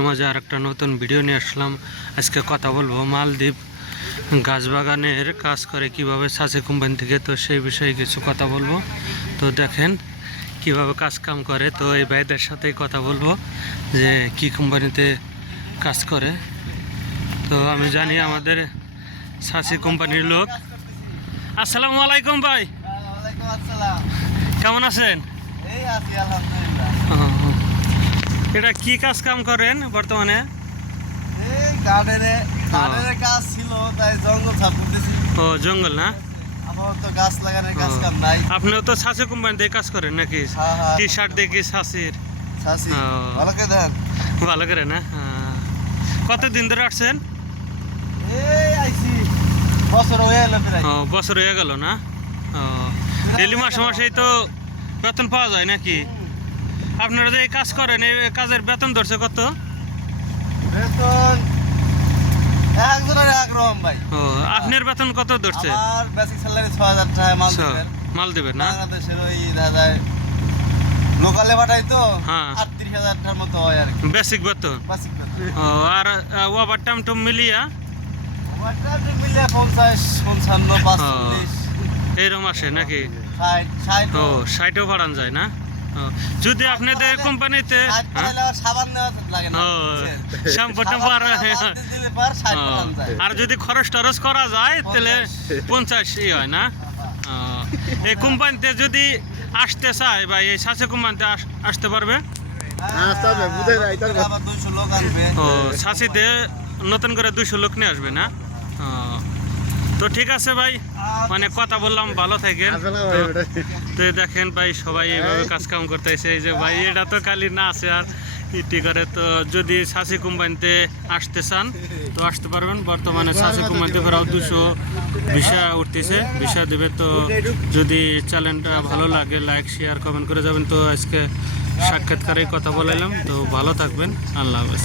মাঝে আর একটা নতুন ভিডিও নিয়ে আসলাম। আজকে কথা বলব মালদ্বীপ গাছ বাগানের কাজ করে কীভাবে সাসে কোম্পানি থেকে তো সেই বিষয়ে কিছু কথা বলব। তো দেখেন কীভাবে কাজ কাম করে তো এই ভাইদের সাথেই কথা বলব যে কি কোম্পানিতে কাজ করে। তো আমি জানি আমাদের সাসি কোম্পানির লোক। আসসালামু আলাইকুম ভাই। কেমন আছেন? এই আছি আলহামদুলিল্লাহ। এটা কি কাজ কাম করেন বর্তমানে? এই গার্ডেনে গার্ডেনে কাজ ছিল তাই জঙ্গল সাফ করতেছি। ও জঙ্গল না? আপাতত গাছ লাগানোর কাজ ও। কাম নাই। আপনিও তো সাসে কোম্পানি দিয়ে কাজ করেন নাকি। টি শার্ট দেখি সাসির? ভালো করে দেন। ভালো করে না? হ্যাঁ। কতদিন ধরে আসছেন? এই আইছি বছর হয়ে প্রায়। ও বছর হয়ে গেল না? ও। ডেলি মাসে মাসেই তো বেতন পাওয়া যায় নাকি? আপনারা যে কাজ করেন এই কাজের বেতন ধরছে কত? বেতন একজনের এক রকম ভাই। ও আপনার বেতন কত ধরছে? আমার বেসিক স্যালারি ছ টাকা মাল দিবেন। মাল দেবেন না? বাংলাদেশের ওই দেখা লোকালে পাঠাই তো হ্যাঁ। টাকার মতো হয় আর বেসিক বেতন? বেসিক বেতন। ও আর ওভার টাইম টুম মিলিয়া? ওয়াটার মিলে পঞ্চাশ পঞ্চান্ন পাঁচচল্লিশ। এইরকম আসে নাকি? ও বাড়ান যায় না? যদি আপনাদের কোম্পানিতে হ্যাঁ? আর যদি খরচ টরচ করা যায় তাহলে পঞ্চাশ ই হয় না? এই কোম্পানিতে যদি আসতে চায় বা এই সাসে কোম্পানিতে আস- আসতে পারবে? আসতে হবে, বুঝে নাই, তারপর আবার 200 লোক আনবে। ও সাসিতে নতুন করে দুইশো লোক নিয়ে আসবে না? তো ঠিক আছে ভাই মানে কথা বললাম ভালো থাকেন। তো দেখেন ভাই সবাই এইভাবে কাজ কাম করতেছে। এই যে ভাই এটা তো খালি না আছে আর ইটি করে। তো যদি সাসি কোম্পানিতে আসতে চান তো আসতে পারবেন। বর্তমানে সাসি কোম্পানিতে প্রায় দুশো ভিসা উঠতেছে। ভিসা দেবে তো যদি চ্যানেলটা ভালো লাগে লাইক শেয়ার কমেন্ট করে যাবেন। তো আজকে সাক্ষাৎকারে কথা বলাইলাম। তো ভালো থাকবেন। আল্লাহ হাফেজ।